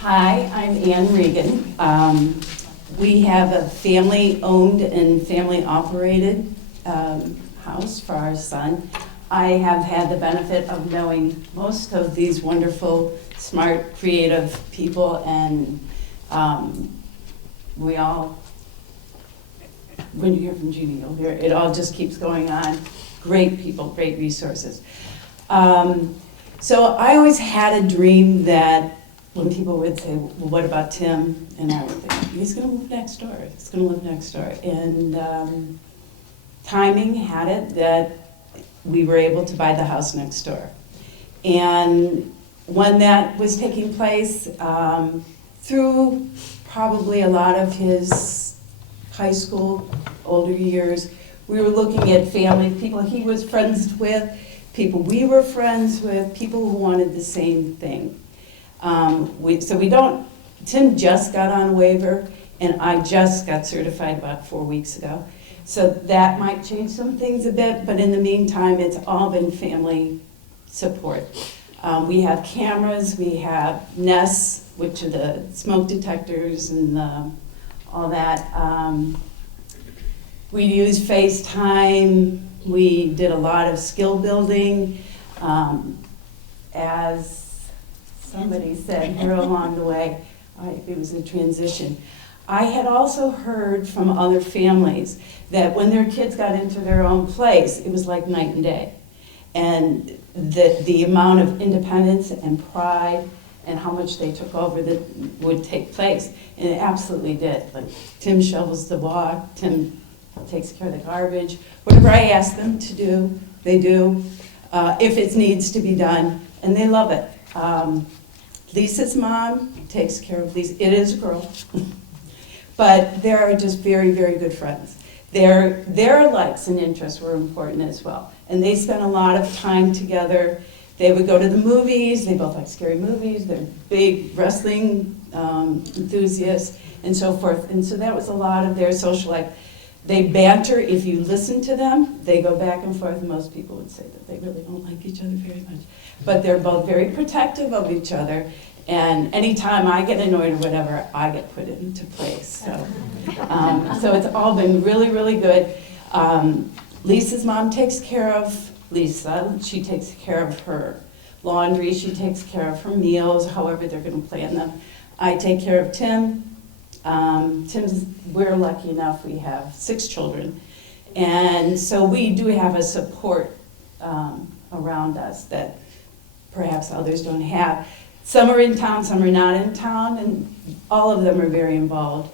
Hi, I'm Regan. We have a family-owned and family-operated house for our son. I have had the benefit of knowing most of these wonderful, smart, creative people, and we all, when you hear from Jeannie, you'll hear it all just keeps going on. Great people, great resources. So I always had a dream that when people would say, well, what about Tim? And I would think, he's going to move next door. He's going to live next door. And timing had it that we were able to buy the house next door. And when that was taking place, through probably a lot of his high school, older years, we were looking at family, people he was friends with, people we were friends with, people who wanted the same thing. Tim just got on a waiver, and I just got certified about 4 weeks ago. So that might change some things a bit, but in the meantime, it's all been family support. We have cameras, we have Nest, which are the smoke detectors and all that. We use FaceTime. We did a lot of skill building. As somebody said here along the way, it was a transition. I had also heard from other families that when their kids got into their own place, it was like night and day. And the amount of independence and pride and how much they took over that would take place. And it absolutely did. Like, Tim shovels the walk, Tim takes care of the garbage. Whatever I ask them to do, they do. If it needs to be done, and they love it. Lisa's mom takes care of Lisa. It is a girl. But they're just very, very good friends. Their likes and interests were important as well. And they spent a lot of time together. They would go to the movies. They both like scary movies. They're big wrestling enthusiasts and so forth. And so that was a lot of their social life. They banter. If you listen to them, they go back and forth. Most people would say that they really don't like each other very much. But they're both very protective of each other. And anytime I get annoyed or whatever, I get put into place. So it's all been really, really good. Lisa's mom takes care of Lisa. She takes care of her laundry. She takes care of her meals, however they're going to plan them. I take care of Tim. We're lucky enough, we have 6 children. And so we do have a support around us that perhaps others don't have. Some are in town, some are not in town, and all of them are very involved.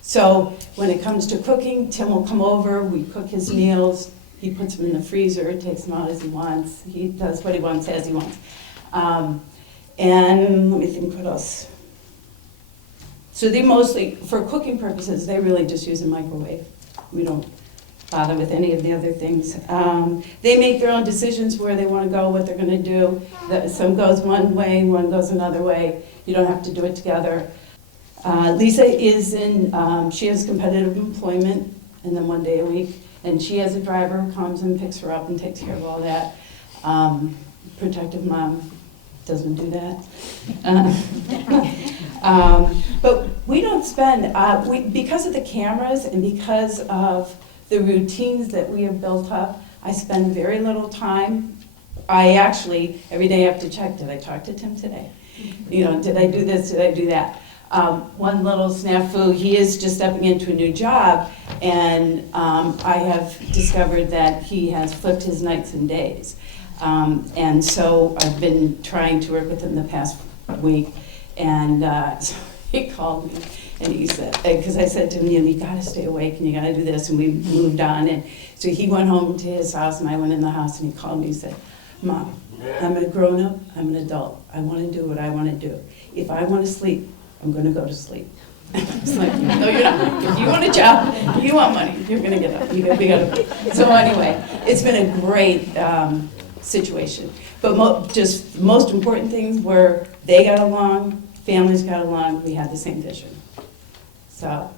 So when it comes to cooking, Tim will come over, we cook his meals, he puts them in the freezer, takes them out as he wants, he does what he wants as he wants. And let me think what else. So they mostly, for cooking purposes, they really just use a microwave. We don't bother with any of the other things. They make their own decisions where they want to go, what they're going to do. Some goes one way, one goes another way. You don't have to do it together. Lisa is she has competitive employment, and then 1 day a week. And she has a driver who comes and picks her up and takes care of all that. Protective mom doesn't do that. But we don't spend, because of the cameras and because of the routines that we have built up, I spend very little time. I actually, every day I have to check, did I talk to Tim today? You know, did I do this, did I do that? One little snafu, he is just stepping into a new job, and I have discovered that he has flipped his nights and days. And so I've been trying to work with him the past week, and so he called me, and he said, because I said to him, you gotta stay awake, and you gotta do this, and we moved on, and so he went home to his house, and I went in the house, and he called me and said, Mom, I'm a grown-up, I'm an adult, I wanna do what I wanna do. If I wanna sleep, I'm gonna go to sleep. It's like, no, you're not. If you want a job, you want money, you're gonna get up. You gotta be up. So anyway, it's been a great situation. But most important things were they got along, families got along, we had the same vision. So